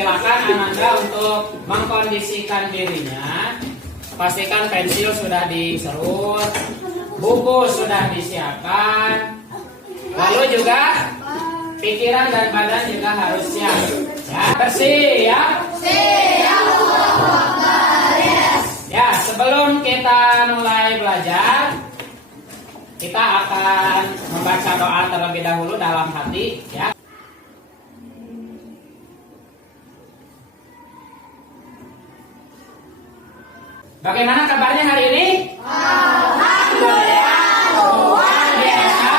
silakan Ananda untuk mengkondisikan dirinya. Pastikan pensil sudah diserut, buku sudah disiapkan, lalu juga pikiran dan badan juga harus siap. Ya, bersih ya. Ya, sebelum kita mulai belajar, kita akan membaca doa terlebih dahulu dalam hati ya. Bagaimana kabarnya hari ini? Alhamdulillah luar biasa.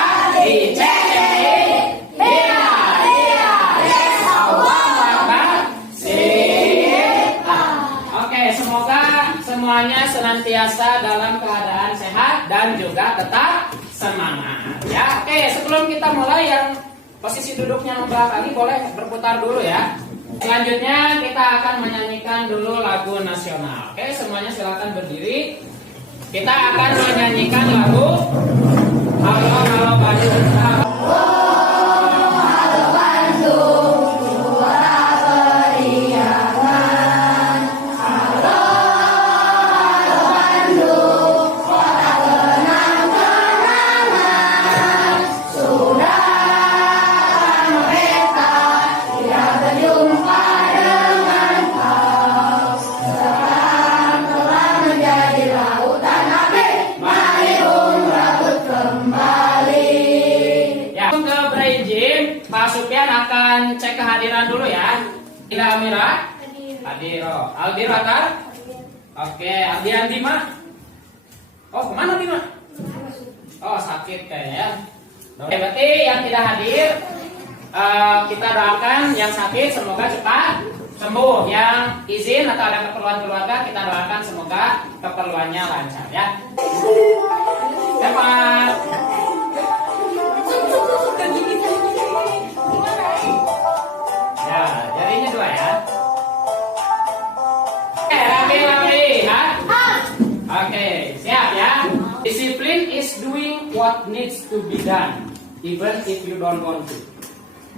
Oke, semoga semuanya senantiasa dalam keadaan sehat dan juga tetap semangat. Ya, oke. Sebelum kita mulai, yang posisi duduknya belakang ini boleh berputar dulu ya. Selanjutnya kita akan menyanyikan dulu lagu nasional. Oke, semuanya silakan berdiri. Kita akan menyanyikan lagu Halo Halo Bandung. Cek kehadiran dulu ya. Ida Amira, Adiro, Aldiro Atar. Oke, Aldian Dima. Oh, kemana Dima? Oh, sakit kayaknya. Oke, berarti yang tidak hadir, kita doakan yang sakit semoga cepat sembuh. Yang izin atau ada keperluan keluarga, kita doakan semoga keperluannya lancar ya. Cepat. Ya, jarinya dua ya. Oke, rapi-rapi ya. Oke, siap ya. Discipline is doing what needs to be done, even if you don't want to.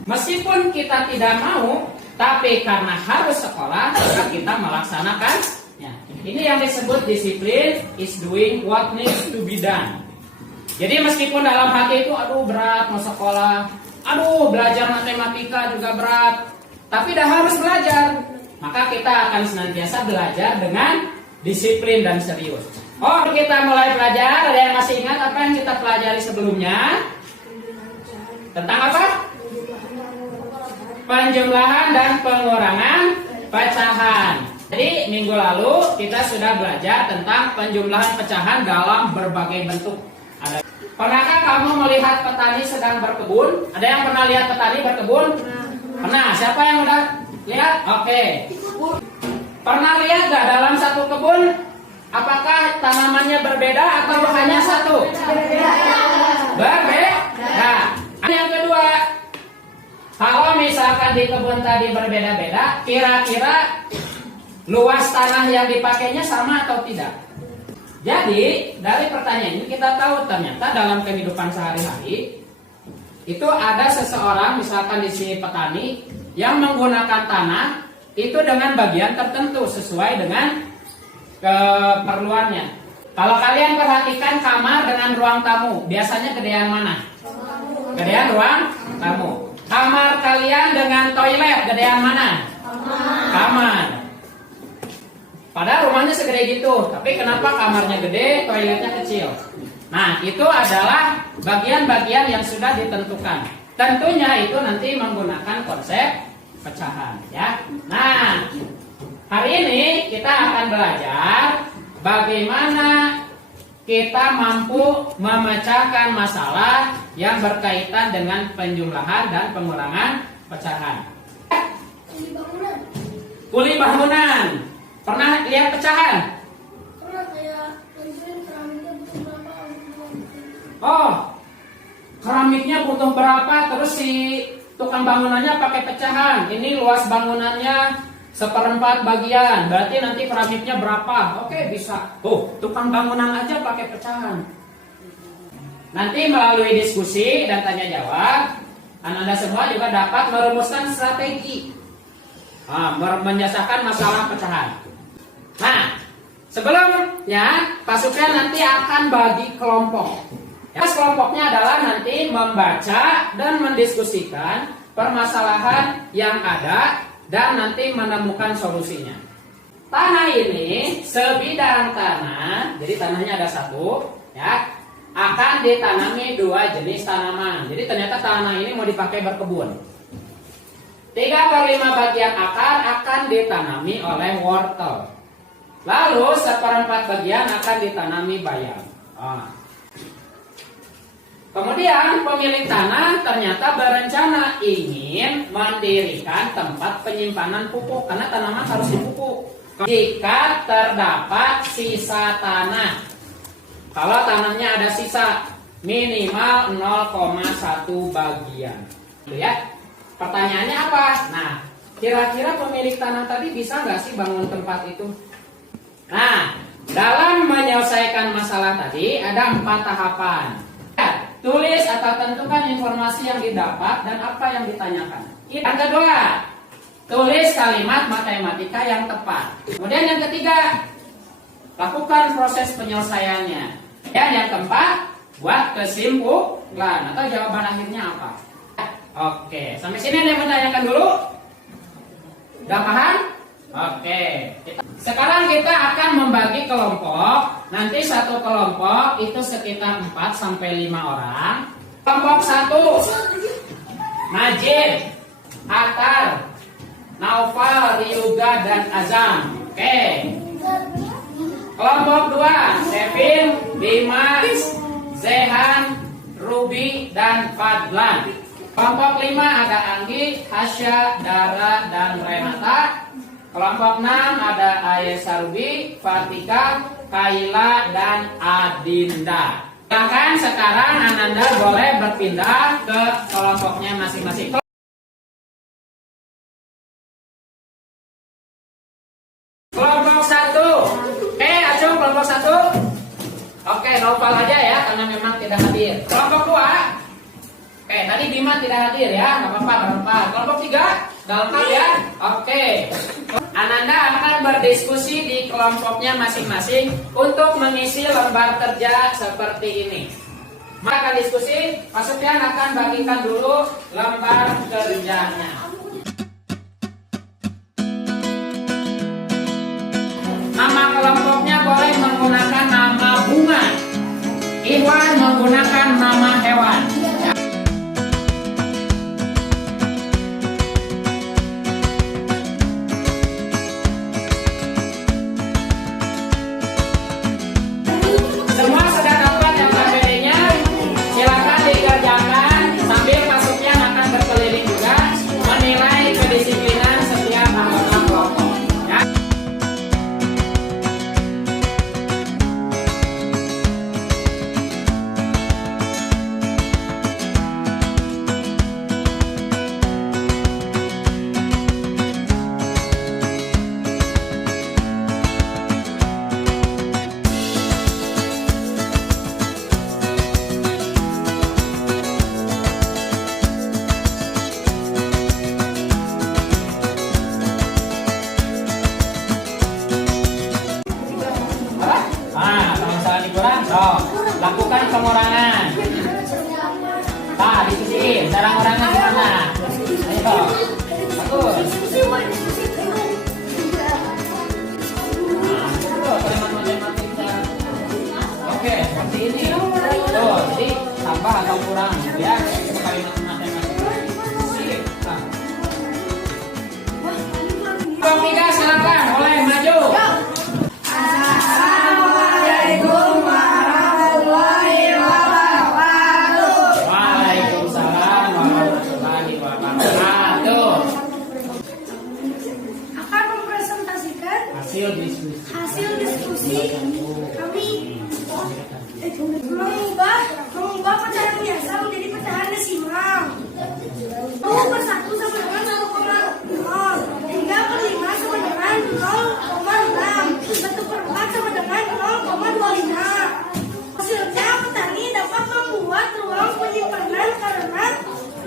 Meskipun kita tidak mau, tapi karena harus sekolah, maka kita melaksanakan. Ya. Ini yang disebut discipline is doing what needs to be done. Jadi meskipun dalam hati itu, aduh berat mau sekolah, aduh belajar matematika juga berat, tapi dah harus belajar, maka kita akan senantiasa belajar dengan disiplin dan serius. Oh, kita mulai belajar. Ada yang masih ingat apa yang kita pelajari sebelumnya? Tentang apa? Penjumlahan dan pengurangan pecahan. Jadi minggu lalu kita sudah belajar tentang penjumlahan pecahan dalam berbagai bentuk. Pernahkah kamu melihat petani sedang berkebun? Ada yang pernah lihat petani berkebun? Pernah. Siapa yang udah lihat? Oke. Pernah lihat gak dalam satu kebun, apakah tanamannya berbeda atau hanya satu? Berbeda. Yang kedua, kalau misalkan di kebun tadi berbeda-beda, kira-kira luas tanah yang dipakainya sama atau tidak? Jadi dari pertanyaan ini kita tahu ternyata dalam kehidupan sehari-hari itu ada seseorang, misalkan di sini petani, yang menggunakan tanah itu dengan bagian tertentu sesuai dengan keperluannya. Kalau kalian perhatikan kamar dengan ruang tamu, biasanya gedean mana? Gedean ruang tamu. Kamar kalian dengan toilet, gedean mana? Kamar. Padahal rumahnya segede gitu, tapi kenapa kamarnya gede, toiletnya kecil? Nah, itu adalah bagian-bagian yang sudah ditentukan. Tentunya itu nanti menggunakan konsep pecahan, ya. Nah, hari ini kita akan belajar bagaimana kita mampu memecahkan masalah yang berkaitan dengan penjumlahan dan pengurangan pecahan. Kuli bangunan. Pernah lihat pecahan? Pernah, kayak keramiknya butuh berapa? Oh, keramiknya butuh berapa? Terus si tukang bangunannya pakai pecahan. Ini luas bangunannya 1/4 bagian. Berarti nanti keramiknya berapa? Oke, bisa. Tukang bangunan aja pakai pecahan. Nanti melalui diskusi dan tanya jawab, Anda semua juga dapat merumuskan strategi. Menyelesaikan masalah pecahan. Nah, sebelumnya Pak Sufyan nanti akan bagi kelompok. Ya, kelompoknya adalah nanti membaca dan mendiskusikan permasalahan yang ada dan nanti menemukan solusinya. Tanah ini sebidang tanah, jadi tanahnya ada satu, ya, akan ditanami 2 jenis tanaman. Jadi ternyata tanah ini mau dipakai berkebun. 3/5 bagian akar akan ditanami oleh wortel. Lalu 1/4 bagian akan ditanami bayam. Kemudian pemilik tanah ternyata berencana ingin mendirikan tempat penyimpanan pupuk karena tanaman harus dipupuk. Jika terdapat sisa tanah, kalau tanahnya ada sisa minimal 0,1 bagian, gitu ya. Pertanyaannya apa? Nah, kira-kira pemilik tanah tadi bisa nggak sih bangun tempat itu? Nah, dalam menyelesaikan masalah tadi ada 4 tahapan. Ya, tulis atau tentukan informasi yang didapat dan apa yang ditanyakan. Yang kedua, tulis kalimat matematika yang tepat. Kemudian yang ketiga, lakukan proses penyelesaiannya. Dan yang keempat, buat kesimpulan atau jawaban akhirnya apa. Oke, sampai sini ada yang menanyakan dulu? Udah paham? Oke. Sekarang kita akan membagi kelompok. Nanti satu kelompok itu sekitar 4-5 orang. Kelompok 1, Majid, Atar, Naufal, Ryuga, dan Azam. Oke. Kelompok 2, Kevin, Bima, Zehan, Ruby, dan Fadlan. Kelompok 5 ada Anggi, Hasya, Dara, dan Renata. Kelompok 6 ada Ayesa Ruby, Fatika, Kaila, dan Adinda. Silahkan sekarang Ananda boleh berpindah ke kelompoknya masing-masing. Kelompok 1. Acung kelompok 1. Oke, Noval aja ya karena memang tidak hadir. Kelompok 2. Tadi Bima tidak hadir ya, nggak apa-apa, berempat. Kelompok 3, lengkap ya. Oke. Ananda akan berdiskusi di kelompoknya masing-masing untuk mengisi lembar kerja seperti ini. Maka diskusi, Pak Sufyan akan bagikan dulu lembar kerjanya. Nama kelompoknya boleh menggunakan nama bunga. Iwan menggunakan nama hewan. Semua sudah dapat yang materi-nya. Silakan dikerjakan sambil Pak Sufyan akan berkeliling juga menilai kedisiplinan setiap anggota kelompok. Ya. Kalau misalnya dikurang, lakukan pengurangan. Diskusi, cara ngurangnya gimana? Ayo, bagus. Kalimat matematika. Oke, seperti ini. Tuh, jadi tambah atau kurang, ya? Itu kalimat matematika. Kelompok 3 silakan, boleh maju. Hasil diskusi kami mengubah pecahan biasa menjadi pecahan desimal. 1 per 1 sama dengan 1,0, 3 per 5 sama dengan 0,6, 1 per 4 sama dengan 0,25. Hasilnya petani dapat membuat ruang penyimpanan karena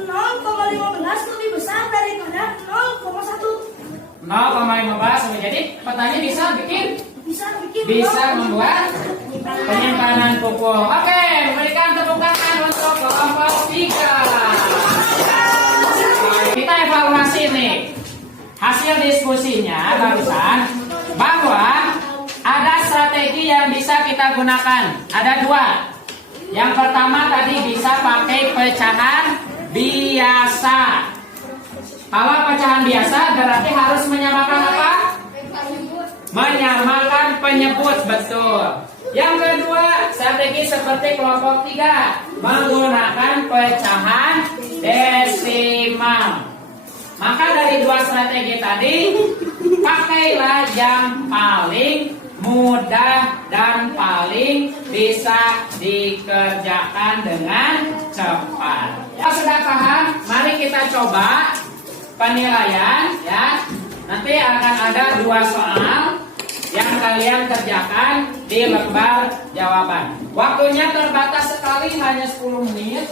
0,15 lebih besar daripada 0,1. 0,15. Jadi petani bisa Bisa membuat penyimpanan pupuk. Oke, memberikan tepuk tangan untuk kelompok 3. Kita evaluasi nih hasil diskusinya barusan, bahwa ada strategi yang bisa kita gunakan. Ada 2. Yang pertama tadi bisa pakai pecahan biasa. Kalau pecahan biasa berarti harus menyamakan apa? Menyamakan penyebut, betul. Yang kedua, strategi seperti kelompok 3, menggunakan pecahan desimal. Maka dari 2 strategi tadi, pakailah yang paling mudah dan paling bisa dikerjakan dengan cepat. Ya, sudah paham? Mari kita coba penilaian ya. Nanti akan ada 2 soal yang kalian kerjakan di lembar jawaban. Waktunya terbatas sekali, hanya 10 menit.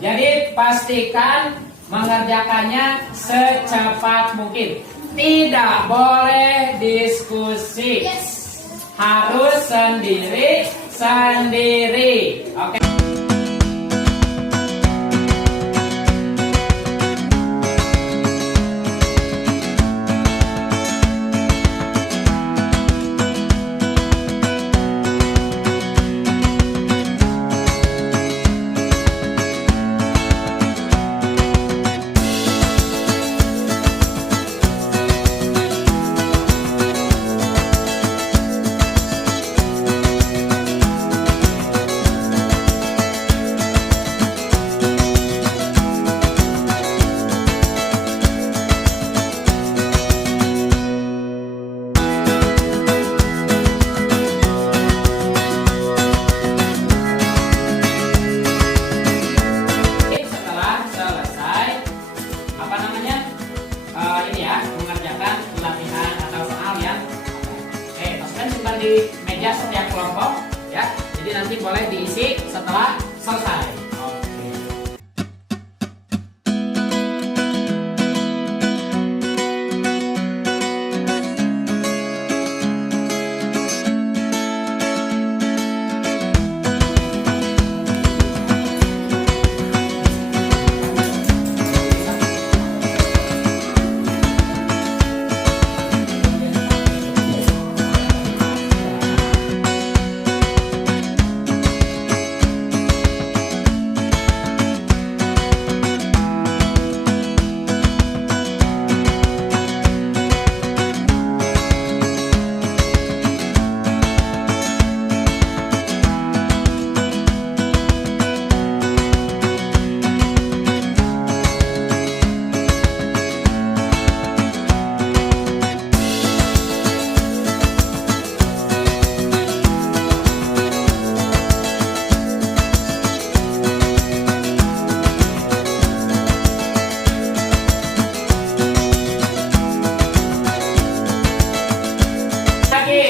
Jadi pastikan mengerjakannya secepat mungkin. Tidak boleh diskusi. Harus sendiri-sendiri. Oke. Di meja setiap kelompok ya. Jadi nanti boleh diisi setelah selesai. Oke.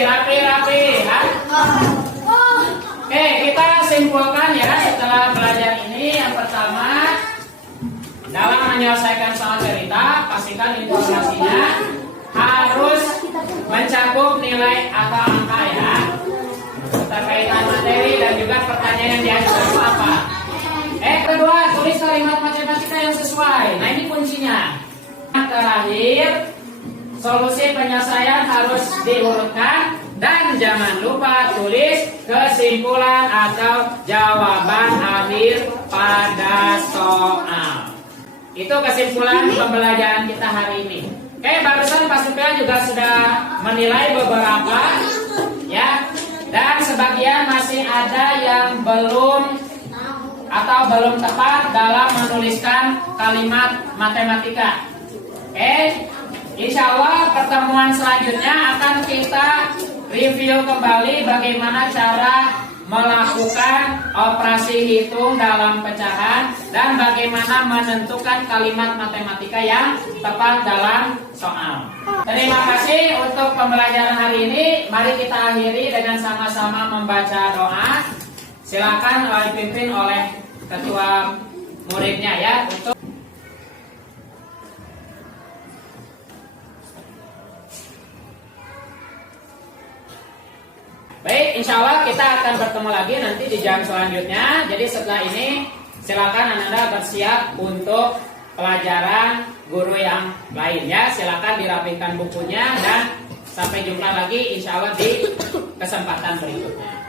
Rapi-rapi ya. Oke, kita simpulkan ya setelah belajar ini. Yang pertama, dalam menyelesaikan soal cerita, pastikan informasinya harus mencakup nilai atau angka ya. Terkaitan materi dan juga pertanyaan yang diajukan itu apa. Kedua, tulis kalimat matematika yang sesuai. Nah, ini kuncinya. Yang terakhir, solusi penyelesaian harus diurutkan dan jangan lupa tulis kesimpulan atau jawaban akhir pada soal. Itu kesimpulan pembelajaran kita hari ini. Oke, barusan Pak Supian juga sudah menilai beberapa ya, dan sebagian masih ada yang belum tepat dalam menuliskan kalimat matematika. Oke. Insya Allah pertemuan selanjutnya akan kita review kembali bagaimana cara melakukan operasi hitung dalam pecahan dan bagaimana menentukan kalimat matematika yang tepat dalam soal. Terima kasih untuk pembelajaran hari ini. Mari kita akhiri dengan sama-sama membaca doa. Silakan dipimpin oleh ketua muridnya ya untuk kita akan bertemu lagi nanti di jam selanjutnya. Jadi setelah ini silakan Ananda bersiap untuk pelajaran guru yang lain ya. Silakan dirapikan bukunya dan sampai jumpa lagi insya Allah di kesempatan berikutnya.